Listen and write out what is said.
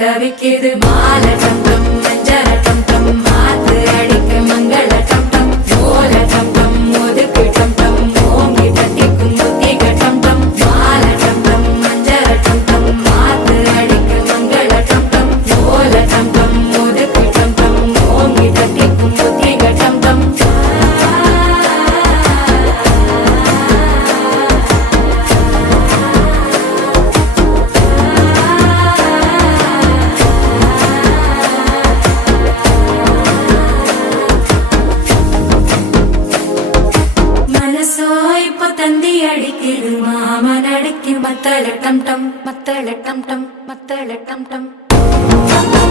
தவிக்குது மால டம் டம் மஞ்சள டம் டம் மாத்து அடிக்க மங்கள டம் டம் ஓல டம் டம் ஒதுக்கு டம் டம் ஓங்கி தட்டிக்கும் முத்திக டம் டம் மால டம் டம் மஞ்சள டம் டம் மாத்து அடிக்க மங்கள டம் டம் ஓல டம் டம் ஒதுக்கு டம் டம் ஓங்கி தட்டிக்கும் முத்திக டம் டம் இப்போ தந்தி அடிக்குது மாமன் அடிக்கு மத்தள டம் டம் மத்தள டம் டம் மத்தள டம் டம்